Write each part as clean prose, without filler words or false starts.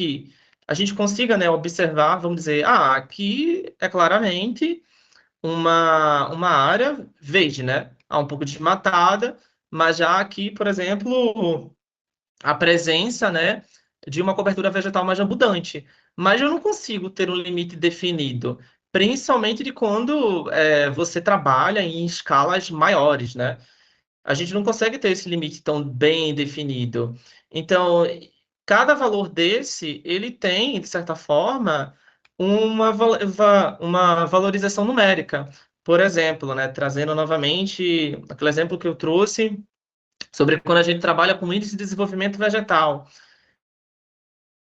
que a gente consiga, né, observar, vamos dizer, aqui é claramente uma área verde, né? Um pouco desmatada, mas já aqui, por exemplo, a presença, né, de uma cobertura vegetal mais abundante. Mas eu não consigo ter um limite definido, principalmente de quando você trabalha em escalas maiores, né? A gente não consegue ter esse limite tão bem definido. Então, cada valor desse, ele tem, de certa forma, uma valorização numérica. Por exemplo, né, trazendo novamente aquele exemplo que eu trouxe sobre quando a gente trabalha com índice de desenvolvimento vegetal.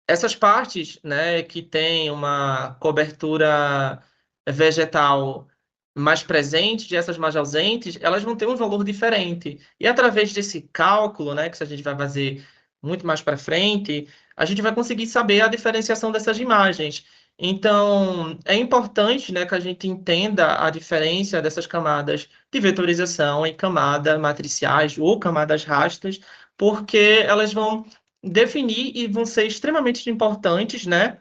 Essas partes, né, que têm uma cobertura vegetal mais presente, e essas mais ausentes, elas vão ter um valor diferente. E através desse cálculo, né, que a gente vai fazer muito mais para frente, a gente vai conseguir saber a diferenciação dessas imagens. Então, é importante, né, que a gente entenda a diferença dessas camadas de vetorização em camadas matriciais ou camadas rastas, porque elas vão definir e vão ser extremamente importantes, né,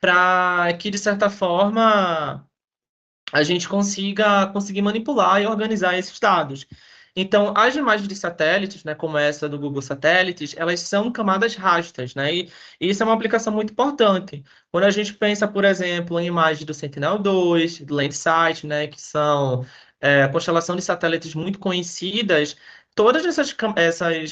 para que, de certa forma, a gente conseguir manipular e organizar esses dados. Então, as imagens de satélites, né, como essa do Google Satélites, elas são camadas rastas, né? E isso é uma aplicação muito importante. Quando a gente pensa, por exemplo, em imagens do Sentinel-2, do Landsat, né, que são a constelação de satélites muito conhecidas, todas essas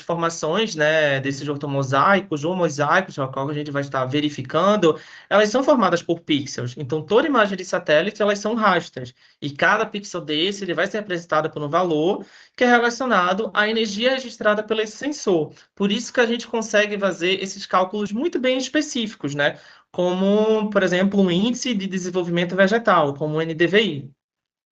formações, né, desses ortomosaicos ou mosaicos, a qual a gente vai estar verificando, elas são formadas por pixels. Então, toda imagem de satélite, elas são rastras. E cada pixel desse, ele vai ser representado por um valor que é relacionado à energia registrada pelo esse sensor. Por isso que a gente consegue fazer esses cálculos muito bem específicos, né? Como, por exemplo, um índice de desenvolvimento vegetal, como o NDVI.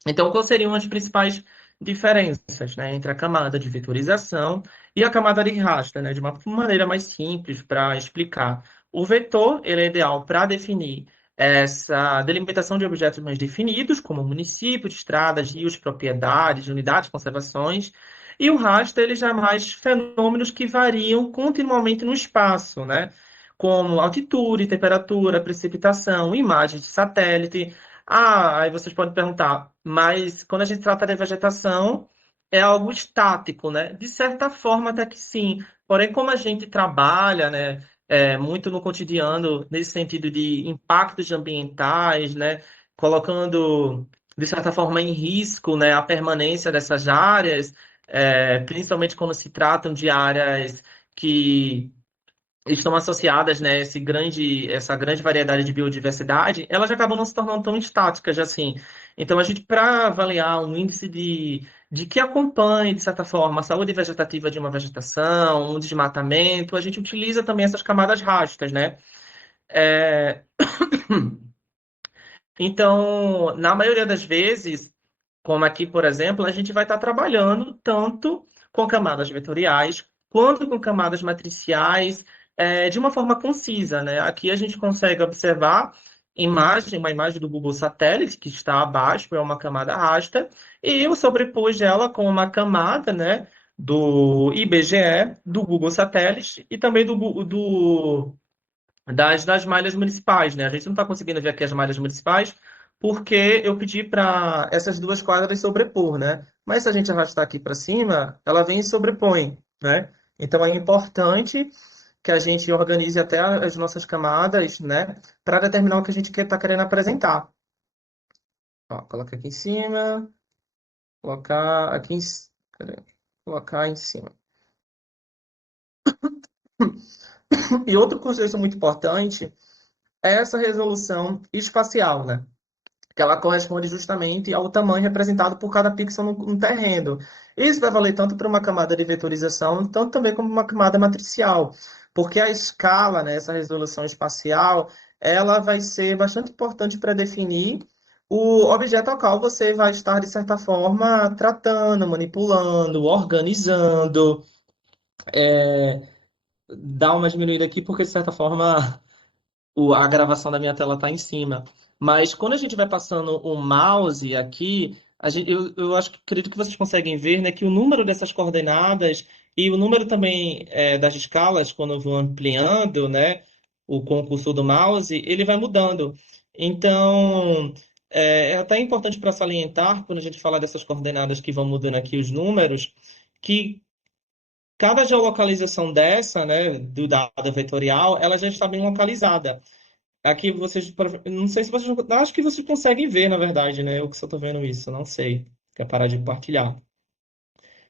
Então, quais seriam as principais diferenças, né, entre a camada de vetorização e a camada de raster, né, de uma maneira mais simples para explicar? O vetor, ele é ideal para definir essa delimitação de objetos mais definidos, como municípios, estradas, rios, propriedades, unidades, conservações, e o raster, ele já é mais fenômenos que variam continuamente no espaço, né, como altitude, temperatura, precipitação, imagens de satélite. Aí vocês podem perguntar, mas quando a gente trata de vegetação, é algo estático, né? De certa forma, até que sim. Porém, como a gente trabalha, né, muito no cotidiano, nesse sentido de impactos ambientais, né, colocando, de certa forma, em risco, né, a permanência dessas áreas, principalmente quando se tratam de áreas que estão associadas, né, essa grande variedade de biodiversidade, elas acabam não se tornando tão estáticas assim. Então, a gente, para avaliar um índice de que acompanhe, de certa forma, a saúde vegetativa de uma vegetação, um desmatamento, a gente utiliza também essas camadas rastas, né? É, Então, na maioria das vezes, como aqui, por exemplo, a gente vai estar trabalhando tanto com camadas vetoriais quanto com camadas matriciais, de uma forma concisa, né? Aqui a gente consegue observar uma imagem do Google Satélite, que está abaixo, é uma camada rasta, e eu sobrepus ela com uma camada, né, do IBGE, do Google Satélite e também das malhas municipais, né? A gente não está conseguindo ver aqui as malhas municipais porque eu pedi para essas duas quadras sobrepor, né? Mas se a gente arrastar aqui para cima, ela vem e sobrepõe, né? Então é importante que a gente organize até as nossas camadas, né? Para determinar o que a gente está querendo apresentar. Ó, coloca aqui em cima, colocar aqui em, cadê? Colocar em cima. E outro conceito muito importante é essa resolução espacial, né? Que ela corresponde justamente ao tamanho representado por cada pixel no terreno. Isso vai valer tanto para uma camada de vetorização, tanto também como uma camada matricial, porque a escala, né, essa resolução espacial, ela vai ser bastante importante para definir o objeto ao qual você vai estar, de certa forma, tratando, manipulando, organizando. Dá uma diminuída aqui, porque, de certa forma, a gravação da minha tela está em cima. Mas quando a gente vai passando o mouse aqui, eu acho que acredito que vocês conseguem ver, né, que o número dessas coordenadas e o número também das escalas, quando eu vou ampliando, né? o concurso do mouse, ele vai mudando. Então, é até importante para salientar, quando a gente fala dessas coordenadas que vão mudando aqui os números, que cada geolocalização dessa, né, do dado vetorial, ela já está bem localizada. Aqui vocês, não sei se vocês, acho que vocês conseguem ver, na verdade, né? Eu que só estou vendo isso, não sei. Quer parar de compartilhar.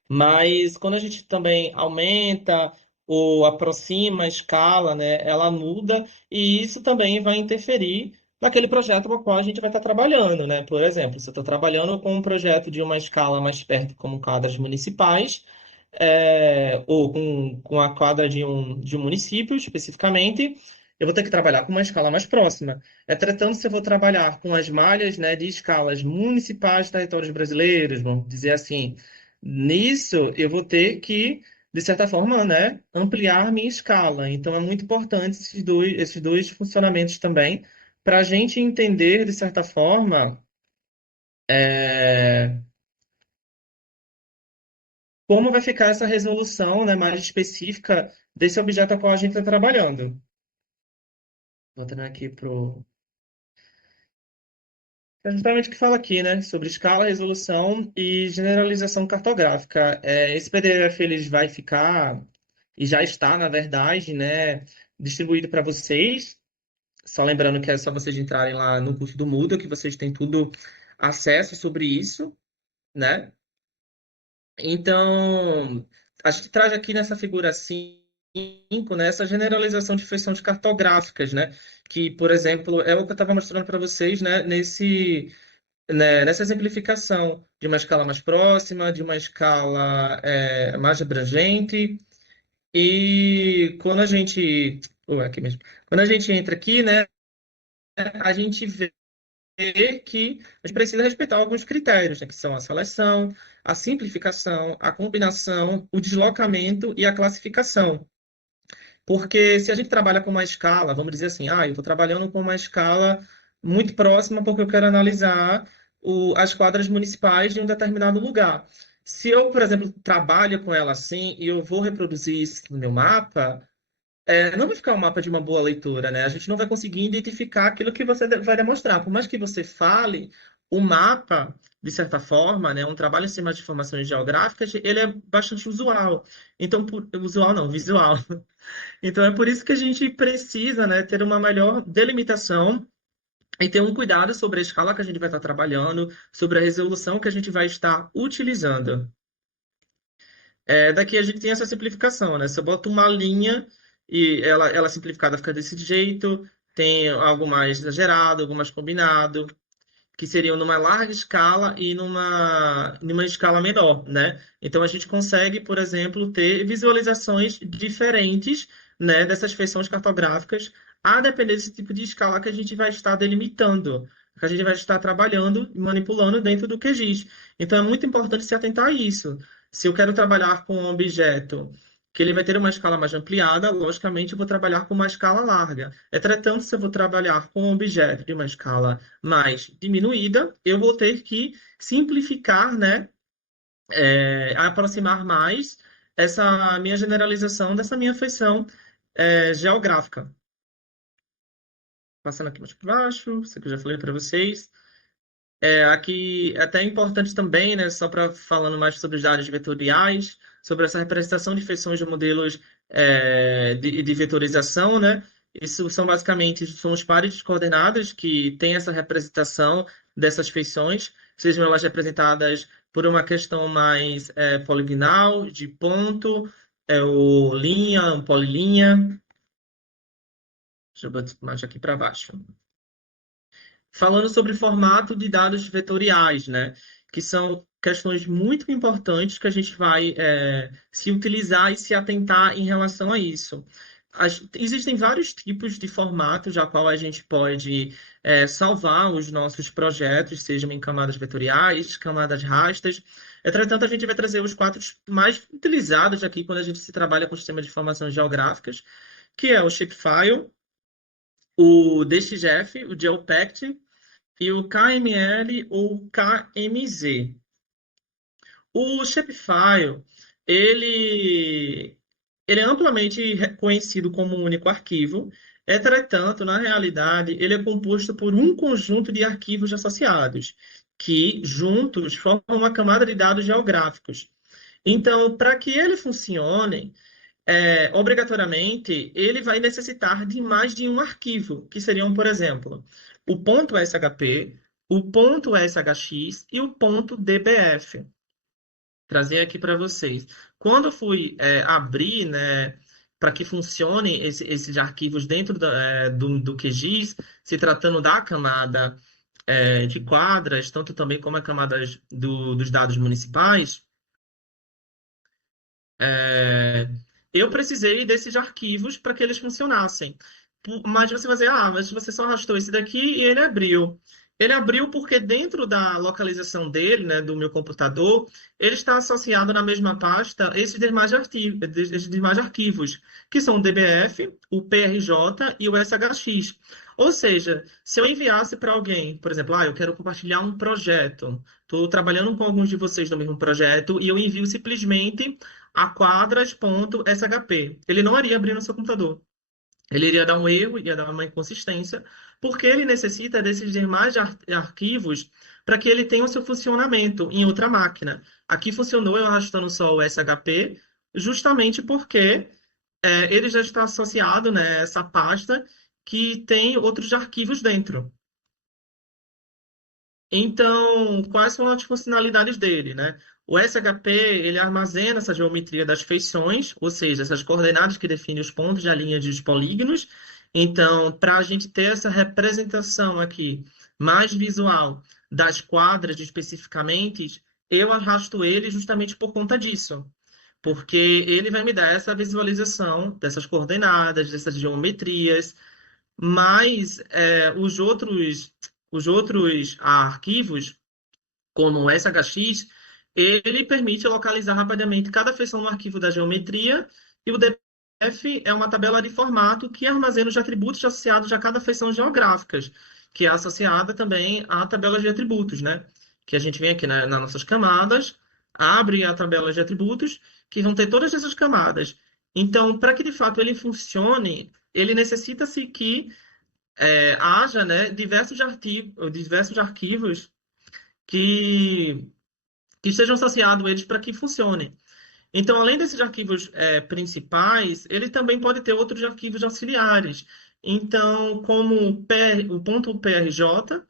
Mas quando a gente também aumenta ou aproxima a escala, né, ela muda e isso também vai interferir naquele projeto com o qual a gente vai estar trabalhando, né? Por exemplo, se eu estou trabalhando com um projeto de uma escala mais perto, como quadras municipais, ou com a quadra de um município especificamente, eu vou ter que trabalhar com uma escala mais próxima. Entretanto, se eu vou trabalhar com as malhas, né, de escalas municipais de territórios brasileiros, vamos dizer assim, nisso eu vou ter que, de certa forma, né, ampliar minha escala. Então, é muito importante esses dois funcionamentos também, para a gente entender, de certa forma, é, como vai ficar essa resolução, né, mais específica desse objeto a qual a gente está trabalhando. Voltando aqui para o. É justamente o que fala aqui, né? Sobre escala, resolução e generalização cartográfica. Esse PDF ele vai ficar, e já está, na verdade, né, distribuído para vocês. Só lembrando que é só vocês entrarem lá no curso do Moodle, que vocês têm tudo acesso sobre isso, né? Então, a gente traz aqui nessa figura 5, né, essa generalização de feições cartográficas, né? Que, por exemplo, é o que eu estava mostrando para vocês, né, nessa exemplificação de uma escala mais próxima, de uma escala mais abrangente. E quando a gente. Aqui mesmo. Quando a gente entra aqui, né, a gente vê que a gente precisa respeitar alguns critérios, né, que são a seleção, a simplificação, a combinação, o deslocamento e a classificação. Porque se a gente trabalha com uma escala, vamos dizer assim, eu estou trabalhando com uma escala muito próxima porque eu quero analisar as quadras municipais de um determinado lugar. Se eu, por exemplo, trabalho com ela assim e eu vou reproduzir isso no meu mapa, não vai ficar um mapa de uma boa leitura, né? A gente não vai conseguir identificar aquilo que você vai demonstrar. Por mais que você fale, o mapa, de certa forma, né, um trabalho em cima de informações geográficas, ele é bastante usual. Então, usual não, visual. Então, é por isso que a gente precisa, né, ter uma melhor delimitação e ter um cuidado sobre a escala que a gente vai estar trabalhando, sobre a resolução que a gente vai estar utilizando. Daqui a gente tem essa simplificação, né? Se eu boto uma linha e ela simplificada fica desse jeito, tem algo mais exagerado, algo mais combinado, que seriam numa larga escala e numa escala menor, né? Então a gente consegue, por exemplo, ter visualizações diferentes, né, dessas feições cartográficas, a depender desse tipo de escala que a gente vai estar delimitando, que a gente vai estar trabalhando e manipulando dentro do QGIS. Então é muito importante se atentar a isso. Se eu quero trabalhar com um objeto que ele vai ter uma escala mais ampliada, logicamente eu vou trabalhar com uma escala larga. Entretanto, se eu vou trabalhar com um objeto de uma escala mais diminuída, eu vou ter que simplificar, né, aproximar mais essa minha generalização dessa minha feição geográfica. Passando aqui mais para baixo, isso aqui eu já falei para vocês. Aqui é até importante também, né, só para falando mais sobre os dados vetoriais, sobre essa representação de feições de modelos de vetorização, né? Isso são os pares de coordenadas que têm essa representação dessas feições, sejam elas representadas por uma questão mais poliginal, de ponto, ou linha, polilinha. Deixa eu botar mais aqui para baixo. Falando sobre formato de dados vetoriais, né? Que são questões muito importantes que a gente vai se utilizar e se atentar em relação a isso. Existem vários tipos de formatos a qual a gente pode salvar os nossos projetos, sejam em camadas vetoriais, camadas rastas. Entretanto, a gente vai trazer os quatro mais utilizados aqui quando a gente se trabalha com sistemas de informações geográficas, que é o shapefile, o DXF, o GeoPact, e o KML ou KMZ. O Shapefile, ele, ele é amplamente reconhecido como um único arquivo. Entretanto, na realidade, ele é composto por um conjunto de arquivos associados, que juntos formam uma camada de dados geográficos. Então, para que ele funcione, obrigatoriamente, ele vai necessitar de mais de um arquivo, que seriam, por exemplo, o ponto .shp, o ponto .shx e o ponto .dbf. Trazer aqui para vocês. Quando eu fui abrir, né, para que funcione esses arquivos dentro do QGIS, se tratando da camada de quadras, tanto também como a camada dos dados municipais, é, eu precisei desses arquivos para que eles funcionassem. Mas você vai dizer, mas você só arrastou esse daqui e ele abriu. Ele abriu porque dentro da localização dele, né, do meu computador, ele está associado na mesma pasta esses demais arquivos, que são o DBF, o PRJ e o SHX. Ou seja, se eu enviasse para alguém, por exemplo, eu quero compartilhar um projeto, estou trabalhando com alguns de vocês no mesmo projeto e eu envio simplesmente a quadras.shp. Ele não iria abrir no seu computador. Ele iria dar um erro, iria dar uma inconsistência, porque ele necessita desses demais arquivos para que ele tenha o seu funcionamento em outra máquina. Aqui funcionou eu arrastando só o SHP, justamente porque ele já está associado, né, a essa pasta que tem outros arquivos dentro. Então, quais são as funcionalidades dele, né? O SHP, ele armazena essa geometria das feições, ou seja, essas coordenadas que definem os pontos da linha dos polígonos. Então, para a gente ter essa representação aqui mais visual das quadras especificamente, eu arrasto ele justamente por conta disso, porque ele vai me dar essa visualização dessas coordenadas, dessas geometrias, mas os outros arquivos, como o SHX, ele permite localizar rapidamente cada feição no arquivo da geometria, e o DBF é uma tabela de formato que armazena os atributos associados a cada feição geográficas, que é associada também à tabela de atributos, né? Que a gente vem aqui nas nossas camadas, abre a tabela de atributos, que vão ter todas essas camadas. Então, para que de fato ele funcione, ele necessita-se que haja, né, diversos arquivos que, que estejam associados a eles para que funcione. Então, além desses arquivos principais, ele também pode ter outros arquivos auxiliares. Então, como o ponto .prj,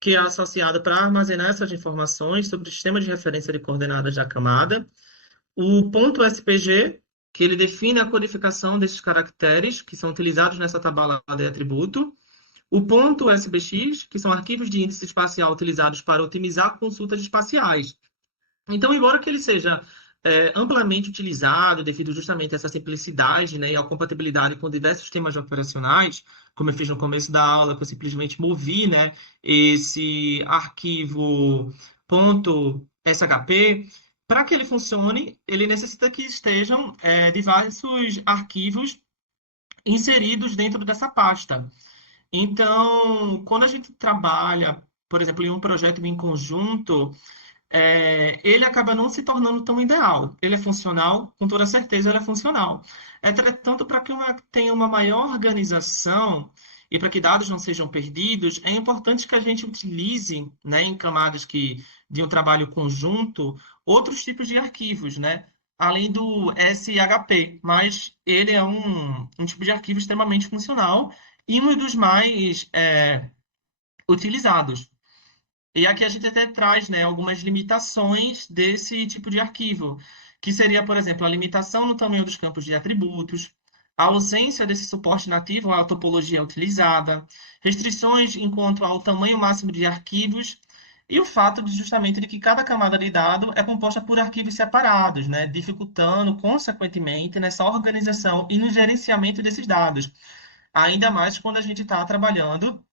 que é associado para armazenar essas informações sobre o sistema de referência de coordenadas da camada, o ponto .spg, que ele define a codificação desses caracteres que são utilizados nessa tabela de atributo, o ponto SBX, que são arquivos de índice espacial utilizados para otimizar consultas espaciais. Então, embora que ele seja amplamente utilizado devido justamente a essa simplicidade, né, e à compatibilidade com diversos sistemas operacionais, como eu fiz no começo da aula, que eu simplesmente movi, né, esse arquivo .shp, para que ele funcione, ele necessita que estejam diversos arquivos inseridos dentro dessa pasta. Então, quando a gente trabalha, por exemplo, em um projeto em conjunto, ele acaba não se tornando tão ideal. Ele é funcional, com toda certeza ele é funcional. Entretanto, para que tenha uma maior organização e para que dados não sejam perdidos, é importante que a gente utilize, né, em camadas de um trabalho conjunto, outros tipos de arquivos, né? Além do SHP, mas ele é um tipo de arquivo extremamente funcional e um dos mais utilizados. E aqui a gente até traz, né, algumas limitações desse tipo de arquivo, que seria, por exemplo, a limitação no tamanho dos campos de atributos, a ausência desse suporte nativo à topologia utilizada, restrições em quanto ao tamanho máximo de arquivos e o fato justamente de que cada camada de dado é composta por arquivos separados, né, dificultando, consequentemente, nessa organização e no gerenciamento desses dados. Ainda mais quando a gente está trabalhando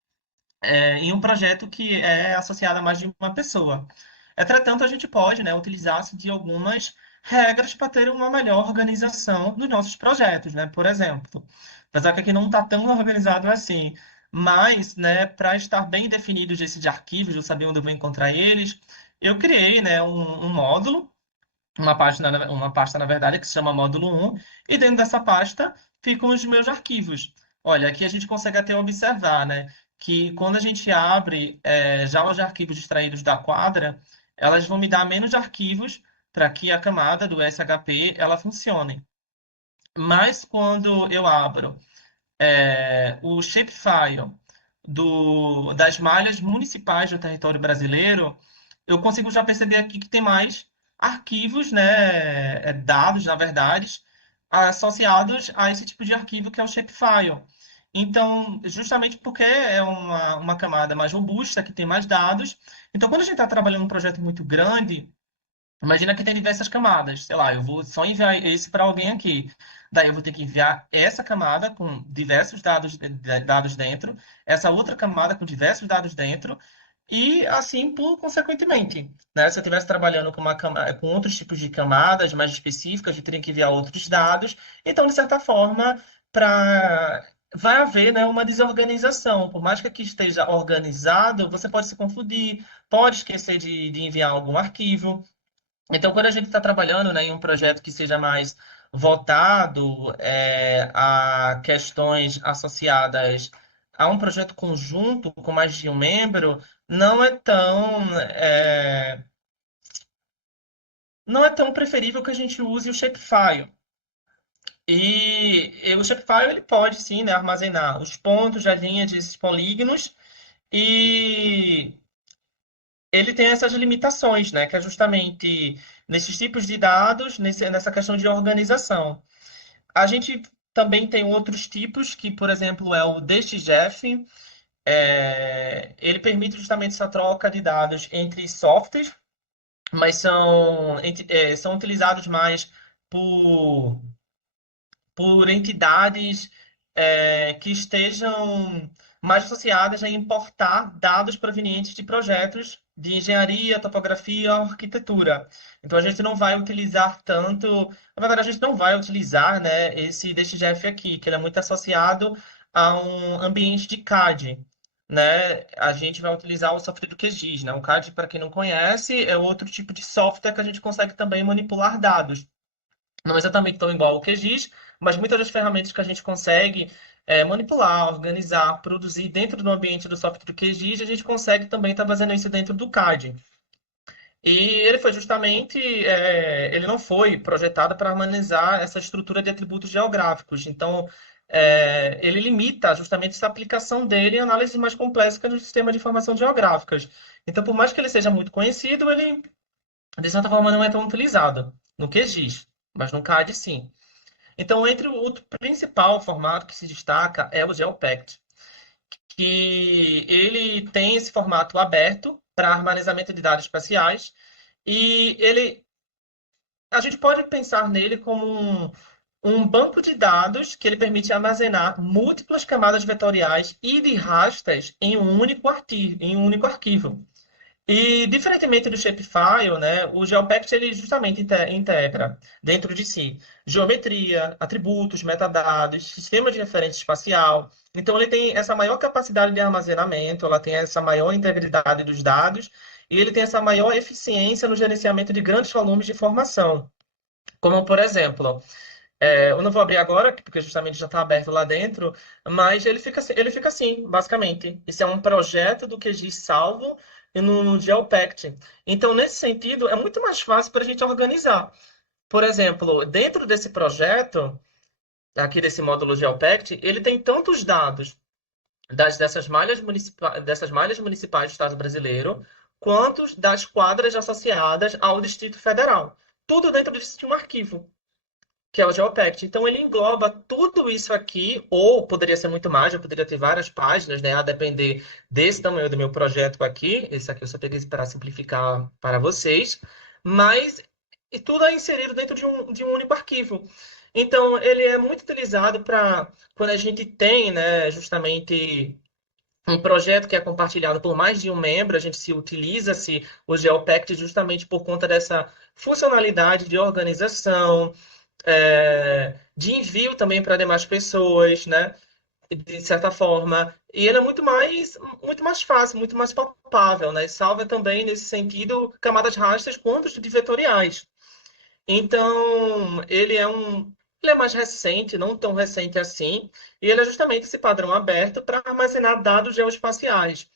em um projeto que é associado a mais de uma pessoa. Entretanto, a gente pode, né, utilizar-se de algumas regras para ter uma melhor organização dos nossos projetos, né? Por exemplo, apesar que aqui não está tão organizado assim, mas, né, para estar bem definidos esses arquivos, eu saber onde eu vou encontrar eles, eu criei, né, um módulo, uma pasta, na verdade, que se chama módulo 1, e dentro dessa pasta ficam os meus arquivos, Olha, aqui a gente consegue até observar, né, que quando a gente abre jaulas de arquivos extraídos da quadra, elas vão me dar menos arquivos para que a camada do SHP ela funcione. Mas quando eu abro o shapefile das malhas municipais do território brasileiro, eu consigo já perceber aqui que tem mais arquivos, né, dados, na verdade, associados a esse tipo de arquivo que é o shapefile. Então, justamente porque é uma camada mais robusta, que tem mais dados. Então, quando a gente está trabalhando um projeto muito grande, imagina que tem diversas camadas. Sei lá, eu vou só enviar esse para alguém aqui. Daí eu vou ter que enviar essa camada com diversos dados dentro, essa outra camada com diversos dados dentro, e assim por consequentemente. Né? Se eu estivesse trabalhando com, com outros tipos de camadas mais específicas, eu teria que enviar outros dados. Então, de certa forma, vai haver, né, uma desorganização. Por mais que aqui esteja organizado, você pode se confundir, pode esquecer de enviar algum arquivo. Então, quando a gente está trabalhando, né, em um projeto que seja mais voltado a questões associadas a um projeto conjunto com mais de um membro, não é tão, é, não é tão preferível que a gente use o shapefile. E o shapefile ele pode sim, né, armazenar os pontos, as linhas desses polígonos e ele tem essas limitações, né? Que é justamente nesses tipos de dados, nessa questão de organização. A gente também tem outros tipos, que, por exemplo, é o DXF. Ele permite justamente essa troca de dados entre softwares, mas são utilizados mais por entidades que estejam mais associadas a importar dados provenientes de projetos de engenharia, topografia, arquitetura. Então a gente não vai utilizar tanto, na verdade a gente não vai utilizar, né, esse DXF aqui, que ele é muito associado a um ambiente de CAD. Né, a gente vai utilizar o software do QGIS, né? O CAD, para quem não conhece, é outro tipo de software que a gente consegue também manipular dados. Não é exatamente tão igual ao QGIS, mas muitas das ferramentas que a gente consegue manipular, organizar, produzir dentro do ambiente do software do QGIS, a gente consegue também estar fazendo isso dentro do CAD. E ele foi justamente, ele não foi projetado para harmonizar essa estrutura de atributos geográficos. Então, ele limita justamente essa aplicação dele em análises mais complexas do sistema de informação geográficas. Então, por mais que ele seja muito conhecido, ele, de certa forma, não é tão utilizado no QGIS, mas no CAD sim. Então, entre o principal formato que se destaca é o GeoPact, que ele tem esse formato aberto para armazenamento de dados espaciais e a gente pode pensar nele como um banco de dados que ele permite armazenar múltiplas camadas vetoriais e de rastas em um único arquivo. E, diferentemente do Shapefile, né, o GeoPact ele justamente integra dentro de si geometria, atributos, metadados, sistema de referência espacial. Então, ele tem essa maior capacidade de armazenamento, ela tem essa maior integridade dos dados e ele tem essa maior eficiência no gerenciamento de grandes volumes de informação. Como, por exemplo, eu não vou abrir agora, porque justamente já está aberto lá dentro, mas ele fica assim, basicamente. Isso é um projeto do QGIS salvo no GeoPact. Então, nesse sentido, é muito mais fácil para a gente organizar. Por exemplo, dentro desse projeto, aqui desse módulo GeoPact, ele tem tantos dados dessas malhas municipais do Estado brasileiro, quanto das quadras associadas ao Distrito Federal. Tudo dentro de um arquivo que é o GeoPact. Então, ele engloba tudo isso aqui, ou poderia ser muito mais, eu poderia ter várias páginas, né, a depender desse tamanho do meu projeto aqui. Esse aqui eu só peguei para simplificar para vocês, mas e tudo é inserido dentro de um único arquivo. Então, ele é muito utilizado para quando a gente tem, né, justamente um projeto que é compartilhado por mais de um membro, a gente se utiliza-se o GeoPact justamente por conta dessa funcionalidade de organização, de envio também para demais pessoas, né? De certa forma. E ele é muito mais fácil, muito mais palpável, né? Salva também, nesse sentido, camadas rastras quanto de vetoriais. Então, ele é Ele é mais recente, não tão recente assim, e ele é justamente esse padrão aberto para armazenar dados geoespaciais.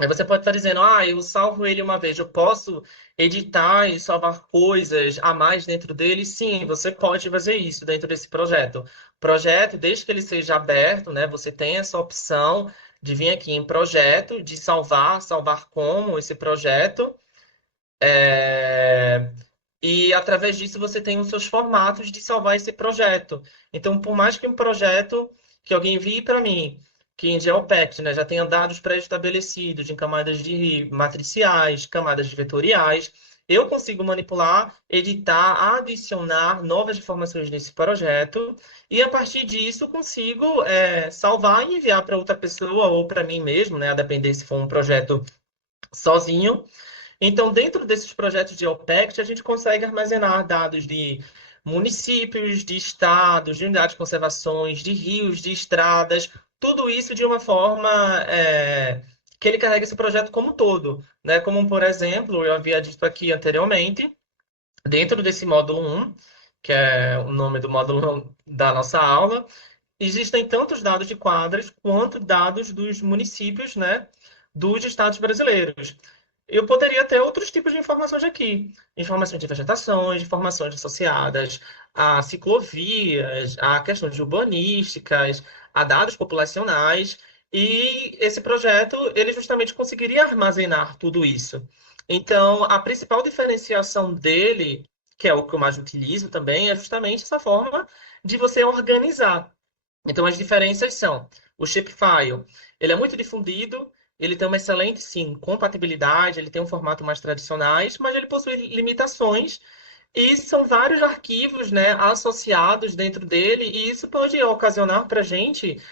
Aí você pode estar dizendo, eu salvo ele uma vez, eu posso editar e salvar coisas a mais dentro dele? Sim, você pode fazer isso dentro desse projeto. Projeto, desde que ele seja aberto, né, você tem essa opção de vir aqui em projeto, de salvar como esse projeto. É, E através disso você tem os seus formatos de salvar esse projeto. Então, por mais que um projeto que alguém envie para mim, que em GeoPact, né, já tenha dados pré-estabelecidos em camadas de matriciais, camadas vetoriais, eu consigo manipular, editar, adicionar novas informações nesse projeto e a partir disso consigo salvar e enviar para outra pessoa ou para mim mesmo, né, a depender se for um projeto sozinho. Então, dentro desses projetos de OPECT, a gente consegue armazenar dados de municípios, de estados, de unidades de conservações, de rios, de estradas, tudo isso de uma forma que ele carrega esse projeto como um todo, né? Como, por exemplo, eu havia dito aqui anteriormente, dentro desse módulo 1, que é o nome do módulo da nossa aula, existem tantos dados de quadras quanto dados dos municípios, né, dos estados brasileiros. Eu poderia ter outros tipos de informações aqui. Informações de vegetações, informações associadas a ciclovias, a questões urbanísticas, a dados populacionais. E esse projeto, ele justamente conseguiria armazenar tudo isso. Então, a principal diferenciação dele, que é o que eu mais utilizo também, é justamente essa forma de você organizar. Então, as diferenças são: o Shapefile, ele é muito difundido, ele tem uma excelente, sim, compatibilidade, ele tem um formato mais tradicionais, mas ele possui limitações e são vários arquivos, né, associados dentro dele, e isso pode ocasionar para a gente,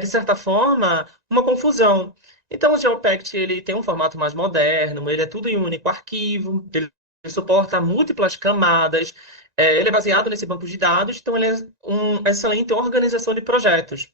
de certa forma, uma confusão. Então, o GeoPact, ele tem um formato mais moderno, ele é tudo em um único arquivo, ele suporta múltiplas camadas, ele é baseado nesse banco de dados, então ele é uma excelente organização de projetos.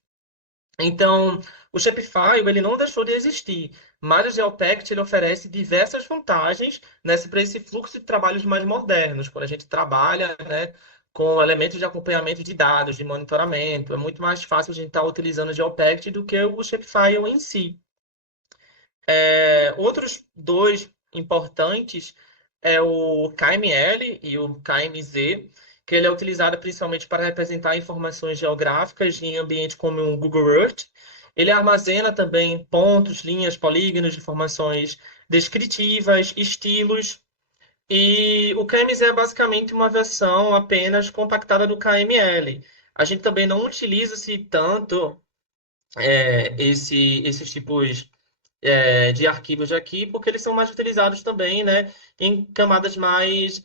Então, o Shapefile ele não deixou de existir, mas o GeoPact ele oferece diversas vantagens, né, para esse fluxo de trabalhos mais modernos, quando a gente trabalha, né, com elementos de acompanhamento de dados, de monitoramento. É muito mais fácil a gente estar utilizando o GeoPact do que o Shapefile em si. Outros dois importantes é o KML e o KMZ, que ele é utilizado principalmente para representar informações geográficas em ambiente como o Google Earth. Ele armazena também pontos, linhas, polígonos, informações descritivas, estilos. E o KMZ é basicamente uma versão apenas compactada do KML. A gente também não utiliza-se tanto esses tipos de arquivos aqui, porque eles são mais utilizados também, né, em camadas mais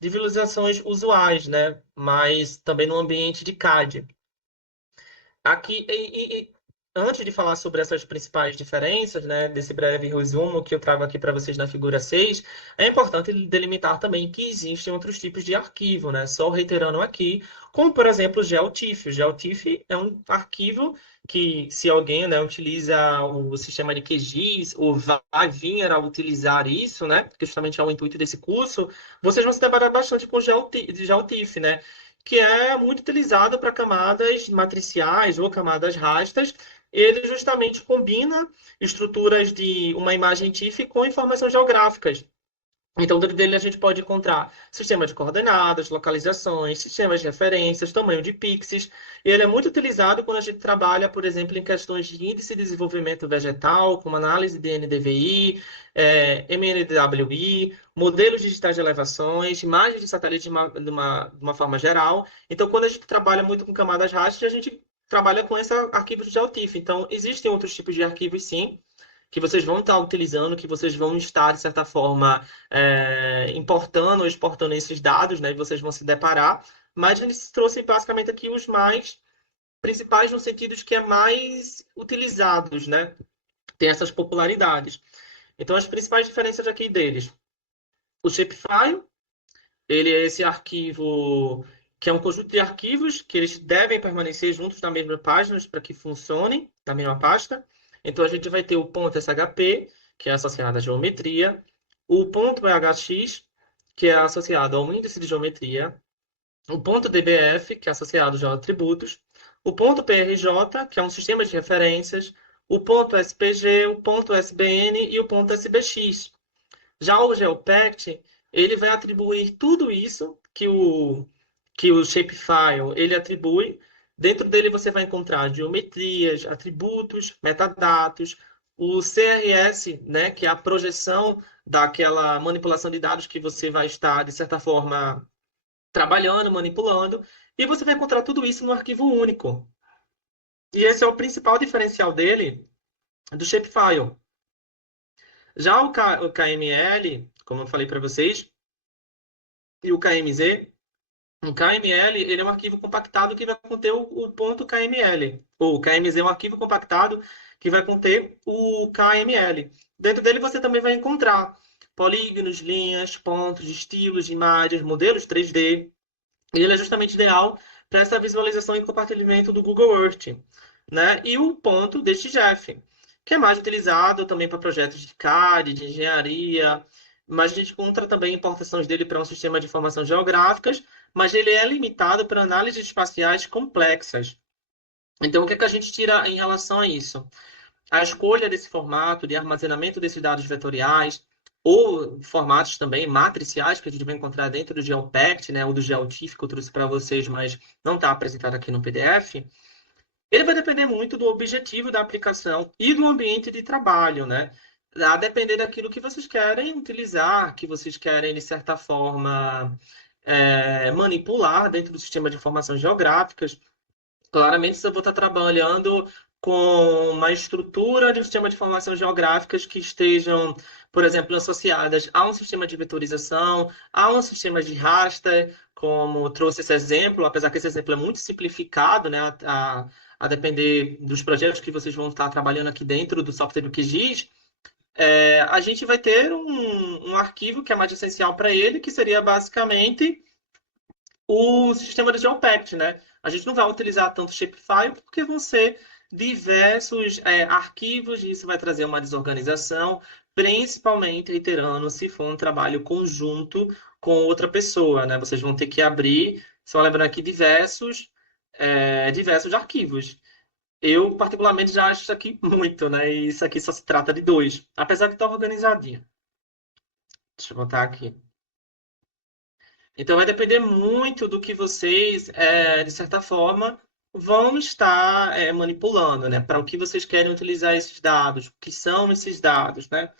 de visualizações usuais, né, mas também no ambiente de CAD. Aqui, antes de falar sobre essas principais diferenças, né, desse breve resumo que eu trago aqui para vocês na figura 6, é importante delimitar também que existem outros tipos de arquivo, né, só reiterando aqui, como, por exemplo, o GeoTIFF. O GeoTIFF é um arquivo que, se alguém, né, utiliza o sistema de QGIS, ou vai vir a utilizar isso, né, que justamente é o intuito desse curso, vocês vão se deparar bastante com o GeoTIFF, né, que é muito utilizado para camadas matriciais ou camadas rastas. Ele justamente combina estruturas de uma imagem TIFF com informações geográficas. Então, dentro dele a gente pode encontrar sistema de coordenadas, localizações, sistemas de referências, tamanho de pixels. E ele é muito utilizado quando a gente trabalha, por exemplo, em questões de índice de desenvolvimento vegetal, como análise de NDVI, MNWI, modelos digitais de elevações, imagens de satélite de uma forma geral. Então, quando a gente trabalha muito com camadas rastras, a gente trabalha com esses arquivos de ALTIF. Então, existem outros tipos de arquivos, sim, que vocês vão estar utilizando, que vocês vão estar, de certa forma, importando ou exportando esses dados, né? E vocês vão se deparar. Mas a gente trouxe basicamente aqui os mais principais no sentido de que é mais utilizados, né? Tem essas popularidades. Então, as principais diferenças aqui deles. O Shapefile, ele é esse arquivo que é um conjunto de arquivos que eles devem permanecer juntos na mesma página para que funcionem na mesma pasta. Então, a gente vai ter o ponto .shp, que é associado à geometria, o ponto .hx, que é associado ao índice de geometria, o ponto DBF, que é associado já a atributos, o ponto PRJ, que é um sistema de referências, o ponto SPG, o ponto SBN e o ponto SBX. Já o GeoPact, ele vai atribuir tudo isso que o Shapefile ele atribui. Dentro dele você vai encontrar geometrias, atributos, metadados, o CRS, né, que é a projeção daquela manipulação de dados que você vai estar, de certa forma, trabalhando, manipulando, e você vai encontrar tudo isso no arquivo único. E esse é o principal diferencial dele do Shapefile. Já o KML, como eu falei para vocês, e o KMZ, o KML ele é um arquivo compactado que vai conter o ponto KML. Ou o KMZ é um arquivo compactado que vai conter o KML. Dentro dele você também vai encontrar polígonos, linhas, pontos, estilos, imagens, modelos 3D. E ele é justamente ideal para essa visualização e compartilhamento do Google Earth, né? E o ponto deste Jeff, que é mais utilizado também para projetos de CAD, de engenharia, mas a gente encontra também importações dele para um sistema de informações geográficas, mas ele é limitado para análises espaciais complexas. Então, o que é que a gente tira em relação a isso? A escolha desse formato de armazenamento desses dados vetoriais, ou formatos também matriciais, que a gente vai encontrar dentro do GeoPact, né, ou do GeoTIFF, que eu trouxe para vocês, mas não está apresentado aqui no PDF, ele vai depender muito do objetivo da aplicação e do ambiente de trabalho, né? A depender daquilo que vocês querem utilizar, que vocês querem, de certa forma, manipular dentro do sistema de informações geográficas. Claramente, se eu vou estar trabalhando com uma estrutura de um sistema de informações geográficas que estejam, por exemplo, associadas a um sistema de vetorização, a um sistema de raster, como trouxe esse exemplo, apesar que esse exemplo é muito simplificado, né, a depender dos projetos que vocês vão estar trabalhando aqui dentro do software do QGIS, a gente vai ter um arquivo que é mais essencial para ele, que seria basicamente o sistema de GeoPact, né? A gente não vai utilizar tanto Shapefile porque vão ser diversos arquivos e isso vai trazer uma desorganização, principalmente reiterando se for um trabalho conjunto com outra pessoa, né? Vocês vão ter que abrir, só lembrando aqui, diversos arquivos. Eu, particularmente, já acho isso aqui muito, né? E isso aqui só se trata de dois, apesar que está organizadinho. Deixa eu botar aqui. Então, vai depender muito do que vocês, de certa forma, vão estar manipulando, né? Para o que vocês querem utilizar esses dados, o que são esses dados, né?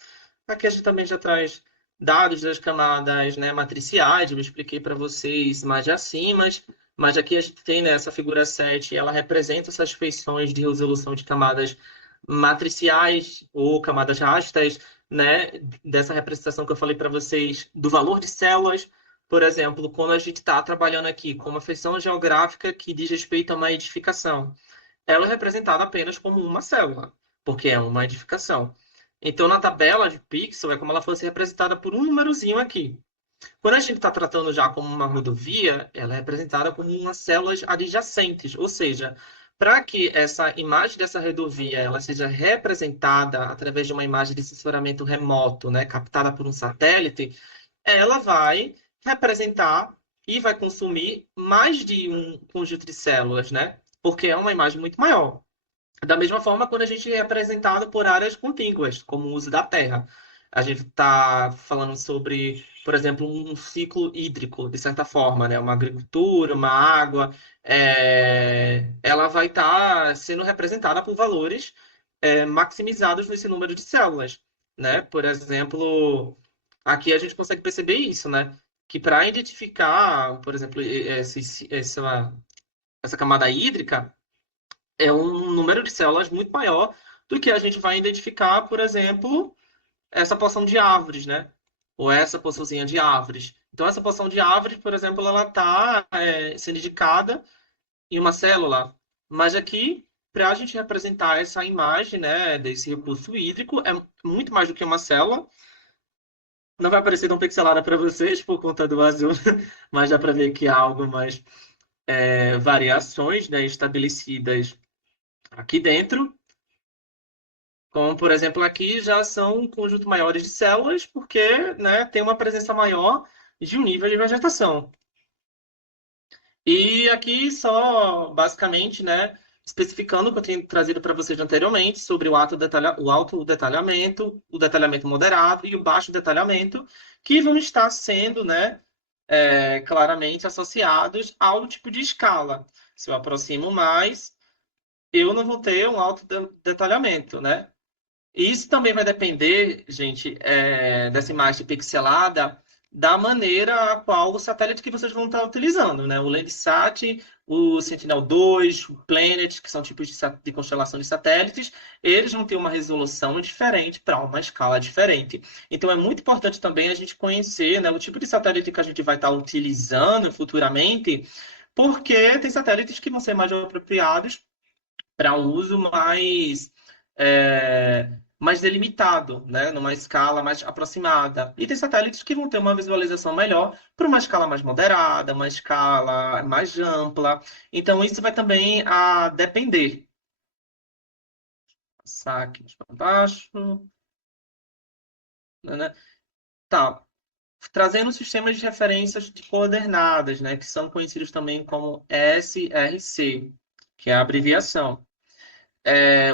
Aqui a gente também já traz dados das camadas, né, matriciais, eu expliquei para vocês mais de acima, mas aqui a gente tem, né, essa figura 7, ela representa essas feições de resolução de camadas matriciais ou camadas rastas, né, dessa representação que eu falei para vocês do valor de células. Por exemplo, quando a gente está trabalhando aqui com uma feição geográfica que diz respeito a uma edificação, ela é representada apenas como uma célula, porque é uma edificação. Então, na tabela de pixel, é como ela fosse representada por um númerozinho aqui. Quando a gente está tratando já como uma rodovia, ela é representada como umas células adjacentes, ou seja, para que essa imagem dessa rodovia ela seja representada através de uma imagem de sensoramento remoto, né, captada por um satélite, ela vai representar e vai consumir mais de um conjunto de células, né? Porque é uma imagem muito maior. Da mesma forma, quando a gente é representado por áreas contíguas, como o uso da terra. A gente está falando sobre, por exemplo, um ciclo hídrico, de certa forma, né? Uma agricultura, uma água, ela vai estar sendo representada por valores maximizados nesse número de células, né? Por exemplo, aqui a gente consegue perceber isso, né? Que para identificar, por exemplo, essa camada hídrica, é um número de células muito maior do que a gente vai identificar, por exemplo, essa porção de árvores, né? Ou essa porçãozinha de árvores. Então, essa porção de árvores, por exemplo, ela está sendo indicada em uma célula. Mas aqui, para a gente representar essa imagem, né, desse recurso hídrico, é muito mais do que uma célula. Não vai aparecer tão pixelada para vocês por conta do azul, mas dá para ver que há algumas variações, né, estabelecidas aqui dentro. Como, por exemplo, aqui já são um conjunto maiores de células, porque, né, tem uma presença maior de um nível de vegetação. E aqui só, basicamente, né, especificando o que eu tenho trazido para vocês anteriormente sobre o alto detalhamento, o detalhamento moderado e o baixo detalhamento, que vão estar sendo, né, claramente associados ao tipo de escala. Se eu aproximo mais, eu não vou ter um alto detalhamento, né? E isso também vai depender, gente, dessa imagem pixelada, da maneira a qual o satélite que vocês vão estar utilizando, né? O Landsat, o Sentinel-2, o Planet, que são tipos de constelação de satélites, eles vão ter uma resolução diferente para uma escala diferente. Então, é muito importante também a gente conhecer, né, o tipo de satélite que a gente vai estar utilizando futuramente, porque tem satélites que vão ser mais apropriados para um uso mais delimitado, né? Numa escala mais aproximada. E tem satélites que vão ter uma visualização melhor para uma escala mais moderada, uma escala mais ampla. Então, isso vai também depender. Passar aqui para baixo. Né? Tá. Trazendo sistemas de referências de coordenadas, né? Que são conhecidos também como SRC, que é a abreviação.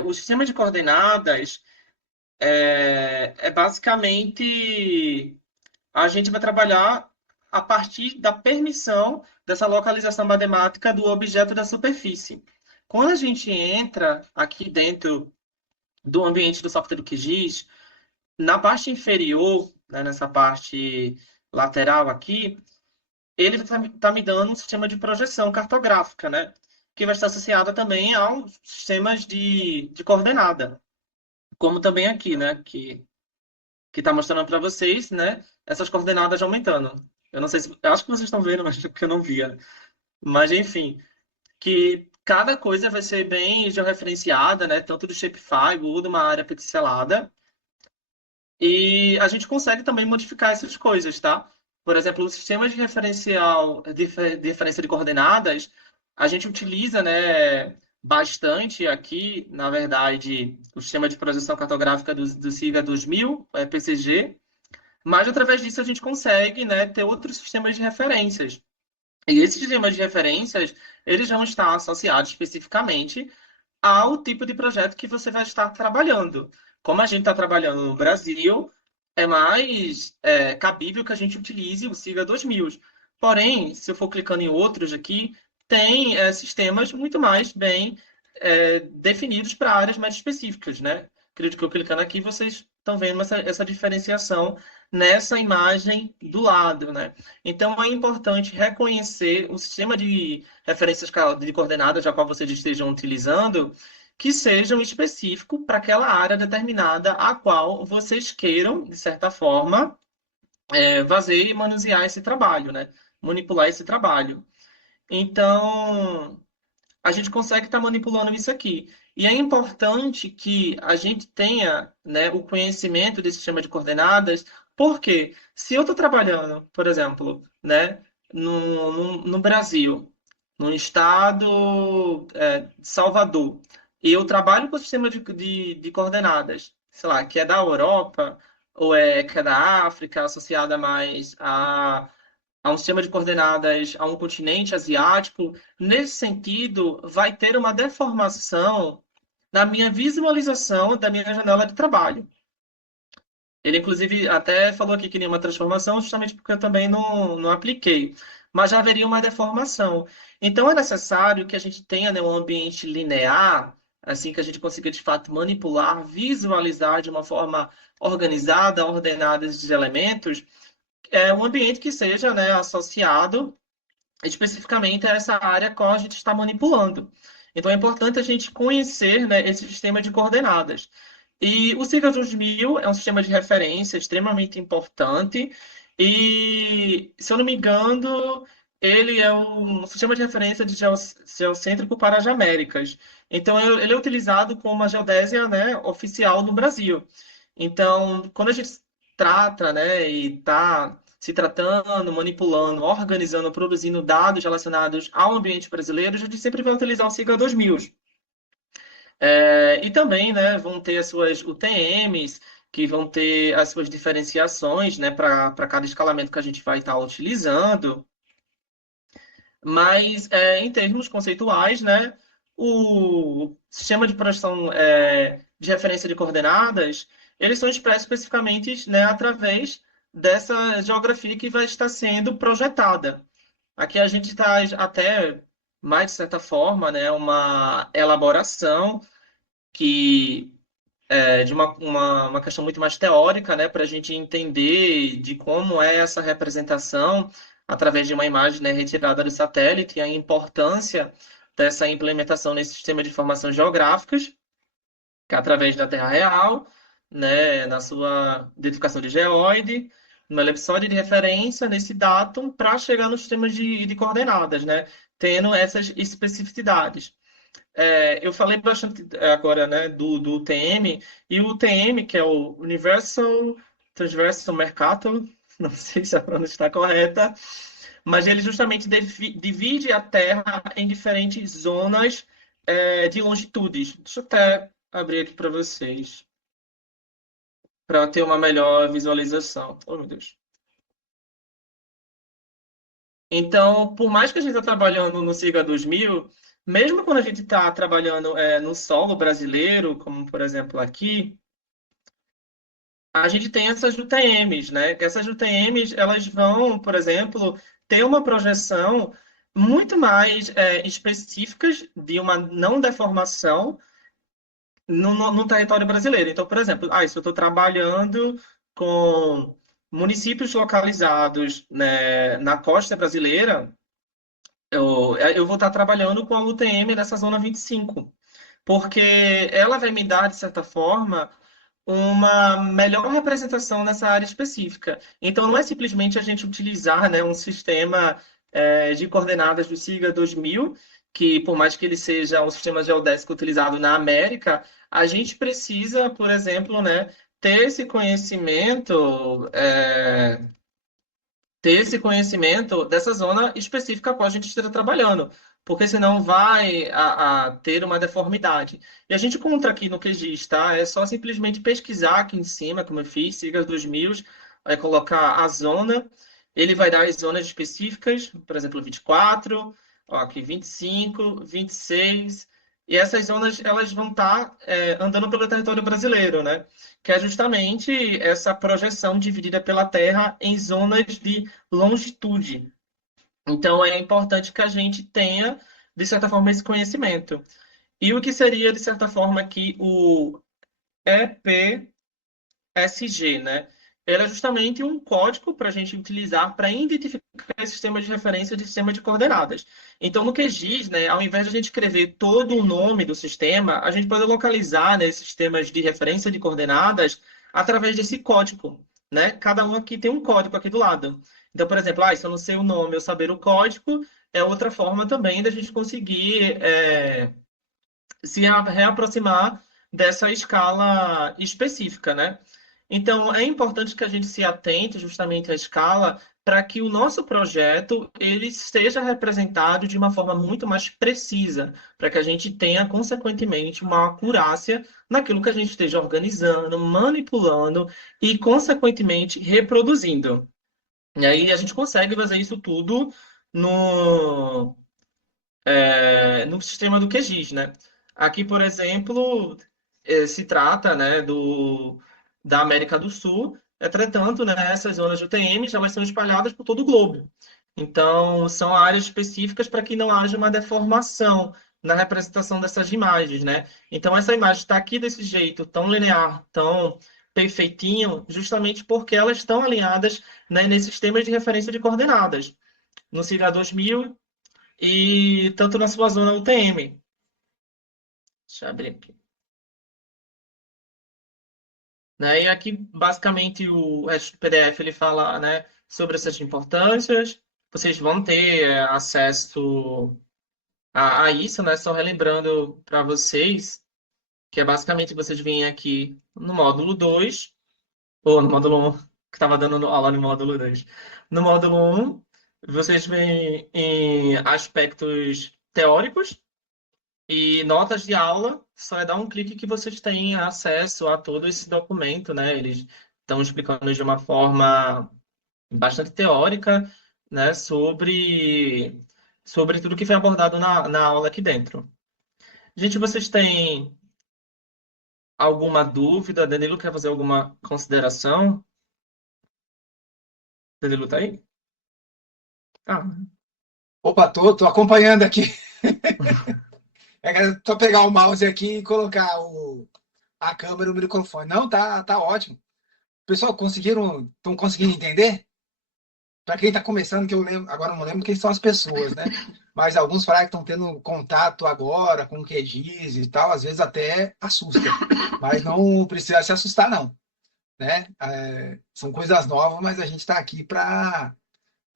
O sistema de coordenadas basicamente a gente vai trabalhar a partir da permissão dessa localização matemática do objeto da superfície. Quando a gente entra aqui dentro do ambiente do software do QGIS, na parte inferior, né, nessa parte lateral aqui, ele está me dando um sistema de projeção cartográfica, né, que vai estar associado também aos sistemas de coordenada, como também aqui, né, que está mostrando para vocês, né, essas coordenadas aumentando. Eu não sei se, eu acho que vocês estão vendo, mas é porque eu não via. Mas enfim, que cada coisa vai ser bem georreferenciada, né, tanto do shapefile ou de uma área pixelada, e a gente consegue também modificar essas coisas, tá? Por exemplo, o sistema de referencial de referência de coordenadas, a gente utiliza, né, bastante aqui, na verdade, o sistema de projeção cartográfica do SIGA 2000, PCG, mas através disso a gente consegue, né, ter outros sistemas de referências. E esses sistemas de referências, eles vão estar associados especificamente ao tipo de projeto que você vai estar trabalhando. Como a gente está trabalhando no Brasil, é mais cabível que a gente utilize o SIGA 2000. Porém, se eu for clicando em outros aqui, tem sistemas muito mais bem definidos para áreas mais específicas, né? Acredito que eu clicando aqui, vocês estão vendo essa diferenciação nessa imagem do lado, né? Então, é importante reconhecer o sistema de referências de coordenadas a qual vocês estejam utilizando, que sejam específicos para aquela área determinada a qual vocês queiram, de certa forma, fazer e manusear esse trabalho, né? Manipular esse trabalho. Então, a gente consegue estar manipulando isso aqui. E é importante que a gente tenha, né, o conhecimento desse sistema de coordenadas, porque se eu estou trabalhando, por exemplo, né, no Brasil, no estado de Salvador, e eu trabalho com o sistema de coordenadas, sei lá, que é da Europa, ou que é da África, associada mais a um sistema de coordenadas a um continente asiático, nesse sentido, vai ter uma deformação na minha visualização da minha janela de trabalho. Ele, inclusive, até falou aqui que nenhuma transformação, justamente porque eu também não apliquei. Mas já haveria uma deformação. Então, é necessário que a gente tenha, né, um ambiente linear, assim que a gente consiga, de fato, manipular, visualizar de uma forma organizada, ordenada esses elementos, um ambiente que seja, né, associado especificamente a essa área a qual a gente está manipulando. Então, é importante a gente conhecer, né, esse sistema de coordenadas. E o Siga 2000 é um sistema de referência extremamente importante e, se eu não me engano, ele é um sistema de referência de geocêntrico para as Américas. Então, ele é utilizado como uma geodésia, né, oficial no Brasil. Então, quando a gente trata, né, e está se tratando, manipulando, organizando, produzindo dados relacionados ao ambiente brasileiro, a gente sempre vai utilizar o Siga 2000. E também, né, vão ter as suas UTMs, que vão ter as suas diferenciações, né, para cada escalamento que a gente vai estar utilizando. Mas, em termos conceituais, né, o sistema de projeção de referência de coordenadas, eles são expressos especificamente, né, através dessa geografia que vai estar sendo projetada. Aqui a gente traz até, mais de certa forma, né, uma elaboração que de uma questão muito mais teórica, né, para a gente entender de como é essa representação através de uma imagem, né, retirada do satélite e a importância dessa implementação nesse sistema de informações geográficas, que é através da Terra real, né, na sua identificação de geóide, no elipsóide de referência, nesse datum, para chegar no sistema de coordenadas, né, tendo essas especificidades. Eu falei bastante agora, né, do UTM, e o UTM, que é o Universal Transversal Mercator, não sei se a pronúncia está correta, mas ele justamente divide a Terra em diferentes zonas de longitudes. Deixa eu até abrir aqui para vocês, para ter uma melhor visualização. Oh, meu Deus. Então, por mais que a gente está trabalhando no SIGA 2000, mesmo quando a gente está trabalhando no solo brasileiro, como por exemplo aqui, a gente tem essas UTMs, né? Essas UTMs, elas vão, por exemplo, ter uma projeção muito mais específicas de uma não deformação no território brasileiro. Então, por exemplo, se eu estou trabalhando com municípios localizados, né, na costa brasileira, eu vou estar trabalhando com a UTM dessa zona 25, porque ela vai me dar, de certa forma, uma melhor representação nessa área específica. Então, não é simplesmente a gente utilizar, né, um sistema de coordenadas do SIGA 2000, que por mais que ele seja um sistema geodésico utilizado na América, a gente precisa, por exemplo, né, ter esse conhecimento, dessa zona específica a qual a gente esteja trabalhando, porque senão vai a ter uma deformidade. E a gente encontra aqui no QGIS, tá? É só simplesmente pesquisar aqui em cima, como eu fiz, siga os 2000, vai colocar a zona, ele vai dar as zonas específicas, por exemplo, 24, ó, aqui 25, 26, e essas zonas elas vão estar andando pelo território brasileiro, né? Que é justamente essa projeção dividida pela Terra em zonas de longitude. Então, é importante que a gente tenha, de certa forma, esse conhecimento. E o que seria, de certa forma, aqui o EPSG, né? Ele é justamente um código para a gente utilizar para identificar esse sistema de referência de sistema de coordenadas. Então, no QGIS, né, ao invés de a gente escrever todo o nome do sistema, a gente pode localizar, né, esses sistemas de referência de coordenadas através desse código, né? Cada um aqui tem um código aqui do lado. Então, por exemplo, se eu não sei o nome, eu saber o código, é outra forma também da gente conseguir se reaproximar dessa escala específica, né? Então, é importante que a gente se atente justamente à escala para que o nosso projeto ele seja representado de uma forma muito mais precisa, para que a gente tenha, consequentemente, uma acurácia naquilo que a gente esteja organizando, manipulando e, consequentemente, reproduzindo. E aí a gente consegue fazer isso tudo no, no sistema do QGIS, né? Aqui, por exemplo, se trata, né, da América do Sul. Entretanto, né, essas zonas de UTMs, elas são espalhadas por todo o globo. Então, são áreas específicas para que não haja uma deformação na representação dessas imagens, né? Então, essa imagem está aqui desse jeito, tão linear, tão perfeitinho, justamente porque elas estão alinhadas, né, nesses sistemas de referência de coordenadas. No CIGA 2000, e tanto na sua zona UTM. Deixa eu abrir aqui. Né? E aqui, basicamente, o PDF ele fala, né, sobre essas importâncias. Vocês vão ter acesso a isso, né? Só relembrando para vocês que é basicamente vocês vêm aqui no módulo 2 ou no módulo 1, que estava dando aula no módulo 2. No módulo 1, vocês vêm em aspectos teóricos. E notas de aula, só é dar um clique que vocês têm acesso a todo esse documento, né? Eles estão explicando de uma forma bastante teórica, né? Sobre sobre tudo que foi abordado na aula aqui dentro. Gente, vocês têm alguma dúvida? Danilo quer fazer alguma consideração? Danilo tá aí? Ah, Opa, tô acompanhando aqui. É que só pegar o mouse aqui e colocar a câmera e o microfone. Não, tá ótimo. Pessoal, estão conseguindo entender? Para quem está começando, que eu lembro, agora eu não lembro quem são as pessoas, né? Mas alguns falam que estão tendo contato agora com QGIS e tal, às vezes até assusta. Mas não precisa se assustar, não, né? São coisas novas, mas a gente está aqui para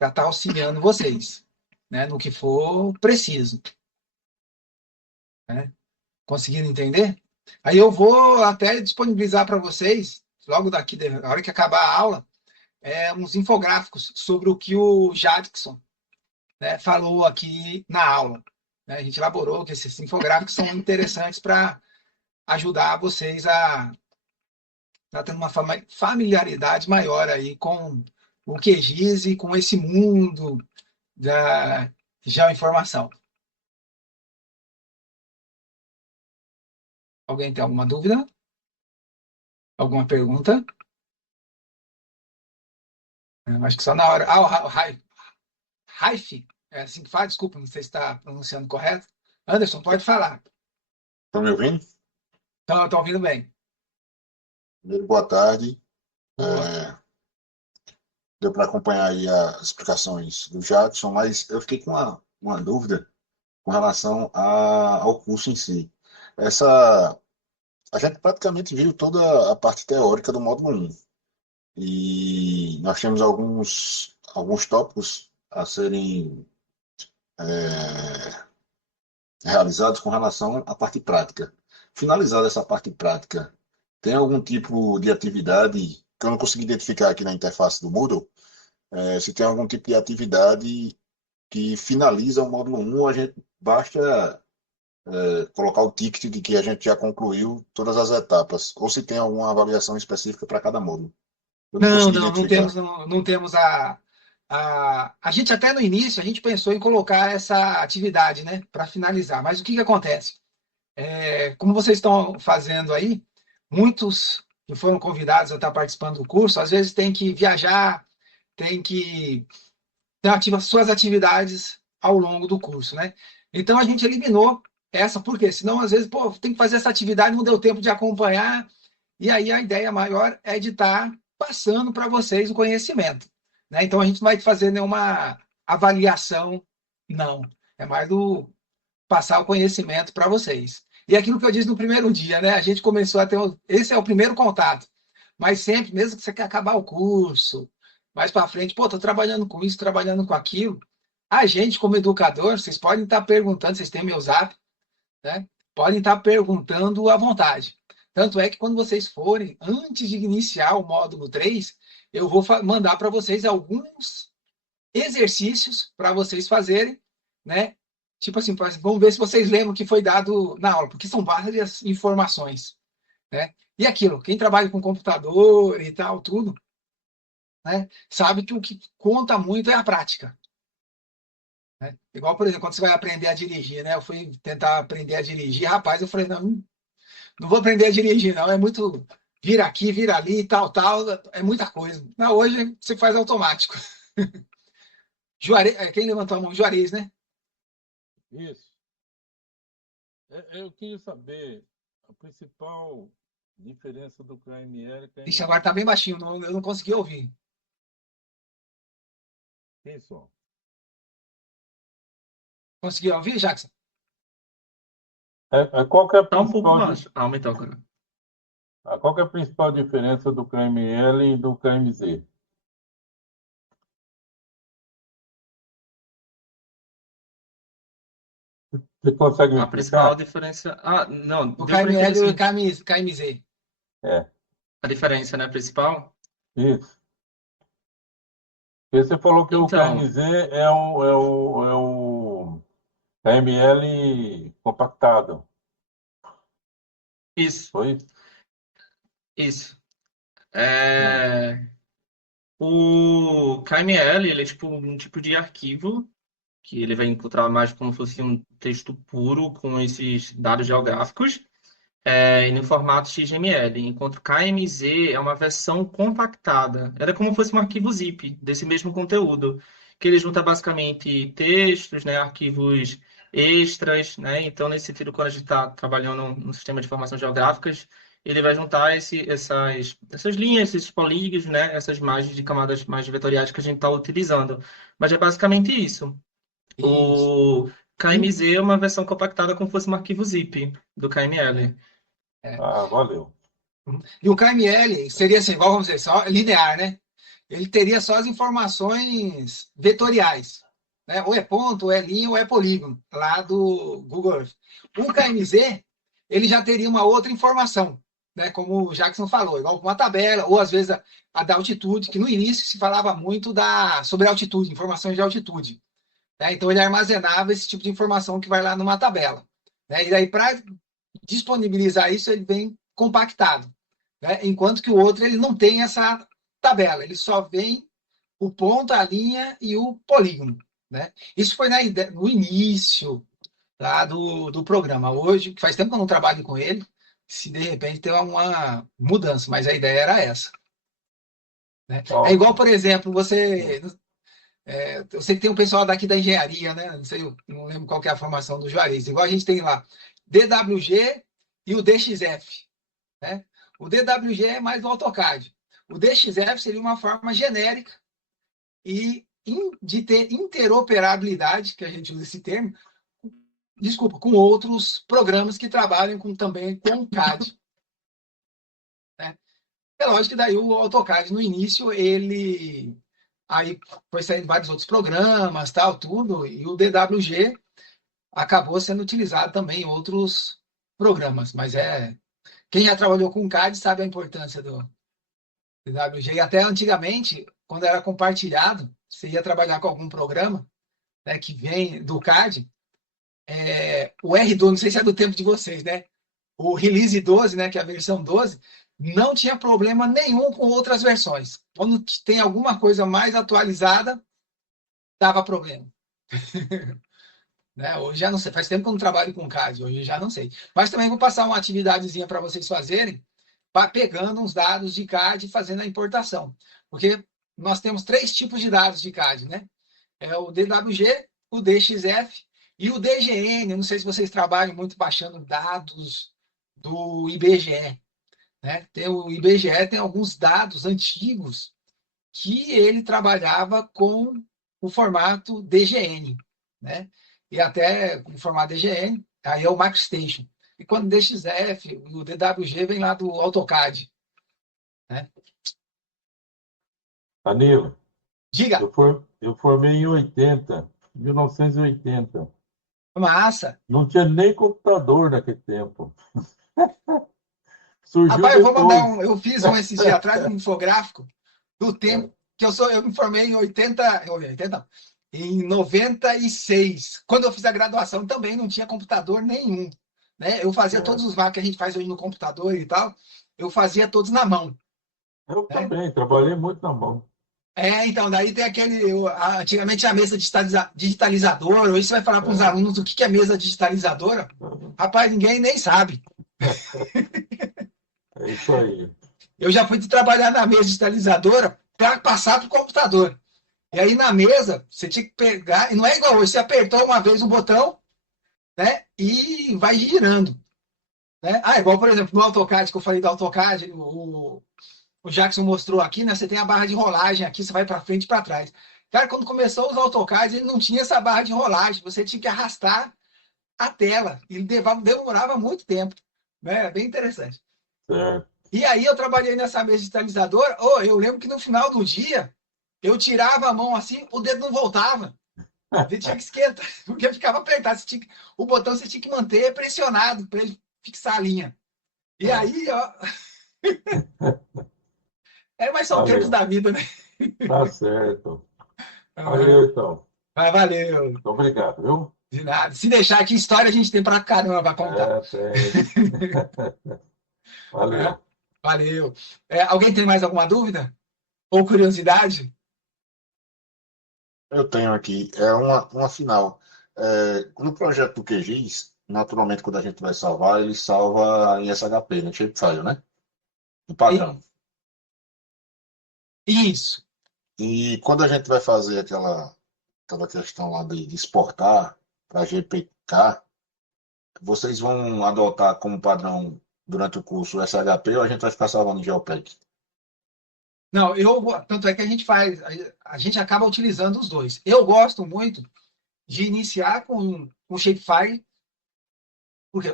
estar auxiliando vocês, né? No que for preciso, né? Conseguindo entender? Aí eu vou até disponibilizar para vocês, logo daqui, na hora que acabar a aula, uns infográficos sobre o que o Jadson, né, falou aqui na aula. Né? A gente elaborou que esses infográficos são interessantes para ajudar vocês a ter uma familiaridade maior aí com o QGIS e com esse mundo da geoinformação. Alguém tem alguma dúvida? Alguma pergunta? Eu acho que só na hora. Ah, o Raif, é assim que fala, desculpa, não sei se está pronunciando correto. Anderson, pode falar. Estão me ouvindo? Estão ouvindo bem. Primeiro, boa tarde. Boa. Deu para acompanhar aí as explicações do Jackson, mas eu fiquei com uma dúvida com relação ao curso em si. Essa, a gente praticamente viu toda a parte teórica do módulo um e nós temos alguns tópicos a serem realizados com relação à parte prática. Finalizada essa parte prática, tem algum tipo de atividade que eu não consegui identificar aqui na interface do Moodle? Se tem algum tipo de atividade que finaliza o módulo um, a gente basta colocar o ticket de que a gente já concluiu todas as etapas, ou se tem alguma avaliação específica para cada módulo. Eu não Não, consegui não, não temos, identificar. não temos a gente até no início, a gente pensou em colocar essa atividade, né, para finalizar. Mas o que que acontece? Como vocês estão fazendo aí, muitos que foram convidados a estar participando do curso, às vezes tem que viajar, tem que ter suas atividades ao longo do curso, né? Então a gente eliminou essa, porque senão às vezes, pô, tem que fazer essa atividade, não deu tempo de acompanhar, e aí a ideia maior é de estar passando para vocês o conhecimento, né? Então a gente não vai fazer nenhuma avaliação, não. É mais do passar o conhecimento para vocês. E aquilo que eu disse no primeiro dia, né? A gente começou a ter. Esse é o primeiro contato. Mas sempre, mesmo que você quer acabar o curso, mais para frente, pô, tô trabalhando com isso, trabalhando com aquilo. A gente, como educador, vocês podem estar perguntando, vocês têm meu zap, né? Podem estar perguntando à vontade. Tanto é que quando vocês forem, antes de iniciar o módulo 3, eu vou mandar para vocês alguns exercícios para vocês fazerem, né? Tipo assim, vamos ver se vocês lembram o que foi dado na aula, porque são várias informações, né? E aquilo, quem trabalha com computador e tal, tudo, né? Sabe que o que conta muito é a prática, né? Igual, por exemplo, quando você vai aprender a dirigir, né? Eu fui tentar aprender a dirigir, rapaz, eu falei, não, não vou aprender a dirigir, não, é muito vira aqui, vira ali, tal, é muita coisa. Mas hoje você faz automático. Quem levantou a mão? Juarez, né? Isso. Eu queria saber a principal diferença do KML e Ixi, KMZ. agora tá bem baixinho, eu não consegui ouvir. Isso. Conseguiu ouvir, Jackson? Qual que é a tá um pouco principal, baixo. Aumentou agora. qual que é a principal diferença do KML e do KMZ? Você consegue me A principal explicar? diferença. Ah, não, O deu para entender KML e o assim. KMZ. É, A diferença, né, principal. isso. Porque você falou que o Então, KMZ é o KML compactado, isso, foi isso? isso. Hum, O KML, ele é tipo um tipo de arquivo que ele vai encontrar mais como se fosse um texto puro com esses dados geográficos, e no formato XML, enquanto KMZ é uma versão compactada. Era como se fosse um arquivo zip desse mesmo conteúdo, que ele junta basicamente textos, né, arquivos extras, né? Então, nesse sentido, quando a gente está trabalhando no sistema de informações geográficas, ele vai juntar essas linhas, esses polígonos, né, essas imagens de camadas mais vetoriais que a gente está utilizando. Mas é basicamente isso. Isso. O KMZ é uma versão compactada como se fosse um arquivo zip do KML. Ah, valeu. E o KML seria assim, igual vamos dizer, só linear, né? Ele teria só as informações vetoriais, né? Ou é ponto, ou é linha, ou é polígono, lá do Google Earth. O KMZ, ele já teria uma outra informação, né? Como o Jackson falou, igual uma tabela, ou às vezes a da altitude, que no início se falava muito sobre altitude, informações de altitude. Né? Então ele armazenava esse tipo de informação que vai lá numa tabela. Né? E aí, para disponibilizar isso, ele vem compactado. Né? Enquanto que o outro ele não tem essa tabela, ele só vem o ponto, a linha e o polígono. Né? Isso foi no início tá, do programa. Hoje, faz tempo que eu não trabalho com ele, se de repente tem uma mudança, mas a ideia era essa. Né? É igual, por exemplo, eu sei que tem um pessoal daqui da engenharia, né? Não sei, não lembro qual que é a formação do Juarez. Igual a gente tem lá DWG e o DXF. Né? O DWG é mais do AutoCAD. O DXF seria uma forma genérica de ter interoperabilidade, que a gente usa esse termo, desculpa, com outros programas que trabalham também com o CAD. Né? É lógico que daí o AutoCAD, no início, ele aí foi saindo vários outros programas, tal, tudo, e o DWG acabou sendo utilizado também em outros programas, mas quem já trabalhou com CAD sabe a importância do DWG, e até antigamente, quando era compartilhado, você ia trabalhar com algum programa, né, que vem do CAD, o R12, não sei se é do tempo de vocês, né? O Release 12, né, que é a versão 12, não tinha problema nenhum com outras versões. Quando tem alguma coisa mais atualizada, dava problema. Né? Hoje já não sei, faz tempo que eu não trabalho com CAD, hoje eu já não sei. Mas também vou passar uma atividadezinha para vocês fazerem, pegando uns dados de CAD e fazendo a importação. Porque nós temos 3 tipos de dados de CAD, né? É o DWG, o DXF e o DGN. Não sei se vocês trabalham muito baixando dados do IBGE. Né? O IBGE tem alguns dados antigos que ele trabalhava com o formato DGN. Né? E até com o formato DGN, aí é o MacStation. E quando o DXF, o DWG vem lá do AutoCAD. Né? Danilo, Diga, eu formei em 80, 1980. massa. Não tinha nem computador naquele tempo. Surgiu Rapaz, eu vou mandar depois. eu fiz esses dias atrás, um infográfico do tempo que eu me formei em 80, em 96. Quando eu fiz a graduação também não tinha computador nenhum. Né? Eu fazia todos os mapas que a gente faz hoje no computador e tal, eu fazia todos na mão. Eu Né? também, trabalhei muito na mão. Então, daí tem antigamente tinha a mesa digitalizadora, hoje você vai falar para os alunos o que é mesa digitalizadora, rapaz, ninguém nem sabe. É isso aí. Eu já fui trabalhar na mesa digitalizadora para passar para o computador. E aí na mesa, você tinha que pegar, e não é igual hoje, você apertou uma vez o botão, né, e vai girando. Né? Igual, por exemplo, no AutoCAD, que eu falei do AutoCAD, o Jackson mostrou aqui, né, você tem a barra de rolagem aqui, você vai para frente e para trás. Cara, quando começou a usar o AutoCAD, ele não tinha essa barra de rolagem, você tinha que arrastar a tela, e demorava muito tempo. Né? Era bem interessante. Certo. E aí eu trabalhei nessa mesa digitalizadora, eu lembro que no final do dia, eu tirava a mão assim, o dedo não voltava. Você tinha que esquentar, porque ficava apertado. O botão você tinha que manter pressionado para ele fixar a linha. E aí, ó. Mas são tempos Valeu. da vida, né? Tá certo. Valeu, então. Mas valeu. Muito obrigado, viu? De nada. Se deixar aqui, história a gente tem pra caramba pra contar. Tem. Valeu. Valeu. Alguém tem mais alguma dúvida? Ou curiosidade? Eu tenho aqui, uma final. No projeto do QGIS, naturalmente, quando a gente vai salvar, ele salva em SHP, né? Shapefile, né? No padrão. Isso. E quando a gente vai fazer aquela questão lá de exportar para GPK, vocês vão adotar como padrão durante o curso o SHP ou a gente vai ficar salvando em GeoPack? Não, tanto é que a gente faz, a gente acaba utilizando os dois. Eu gosto muito de iniciar com o Shapefile,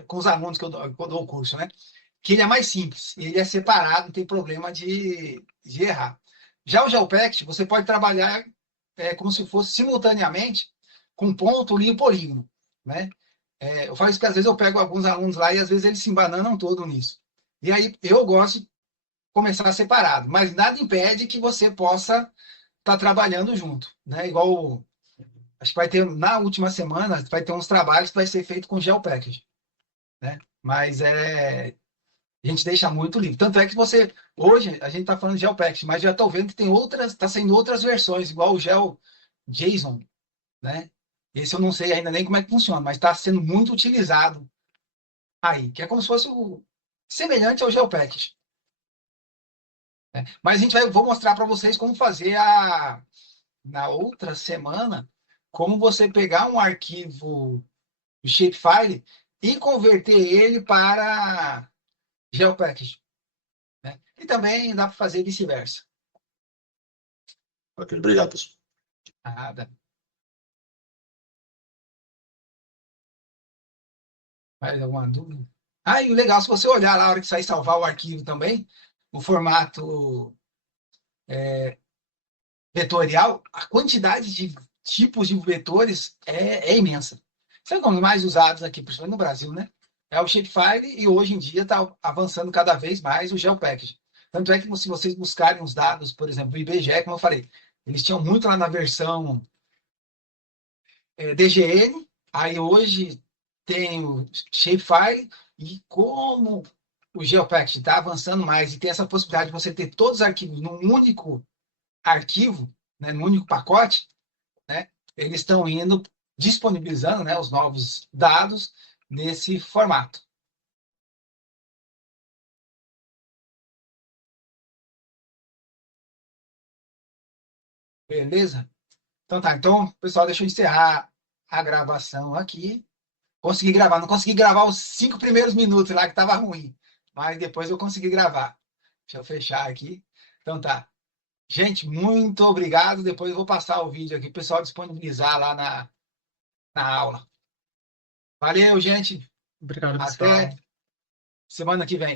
com os alunos que eu dou o curso, né? Que ele é mais simples, ele é separado, não tem problema de errar. Já o GeoPact, você pode trabalhar como se fosse simultaneamente com ponto, linha e polígono, né? Eu falo isso porque às vezes eu pego alguns alunos lá e às vezes eles se embananam todo nisso. E aí eu gosto de começar separado, mas nada impede que você possa estar trabalhando junto, né? Igual, acho que vai ter, na última semana, vai ter uns trabalhos que vai ser feito com GeoPackage, né? Mas a gente deixa muito livre. Tanto é que hoje, a gente está falando de GeoPackage, mas já estou vendo que tem outras, está saindo outras versões, igual o GeoJSON, né? Esse eu não sei ainda nem como é que funciona, mas está sendo muito utilizado aí, que é como se fosse semelhante ao GeoPackage, né? Mas vou mostrar para vocês como fazer na outra semana, como você pegar um arquivo shapefile e converter ele para GeoPackage, né? E também dá para fazer vice-versa. Ok, obrigado, pessoal. Nada. Mais alguma dúvida? E o legal, se você olhar lá, na hora que sair salvar o arquivo também, o formato vetorial, a quantidade de tipos de vetores é imensa. São os mais usados aqui, principalmente no Brasil, né? É o Shapefile e hoje em dia está avançando cada vez mais o GeoPackage. Tanto é que se vocês buscarem os dados, por exemplo, do IBGE, como eu falei, eles tinham muito lá na versão DGN, aí hoje tem o Shapefile, e como o GeoPackage está avançando mais e tem essa possibilidade de você ter todos os arquivos num único arquivo, né, num único pacote, né, eles estão indo disponibilizando, né, os novos dados nesse formato. Beleza? Então tá. Então, pessoal, deixa eu encerrar a gravação aqui. Consegui gravar. Não consegui gravar os 5 primeiros minutos lá, que estava ruim. Mas depois eu consegui gravar. Deixa eu fechar aqui. Então tá. Gente, muito obrigado. Depois eu vou passar o vídeo aqui para o pessoal disponibilizar lá na aula. Valeu, gente. Obrigado, pessoal. Até semana que vem.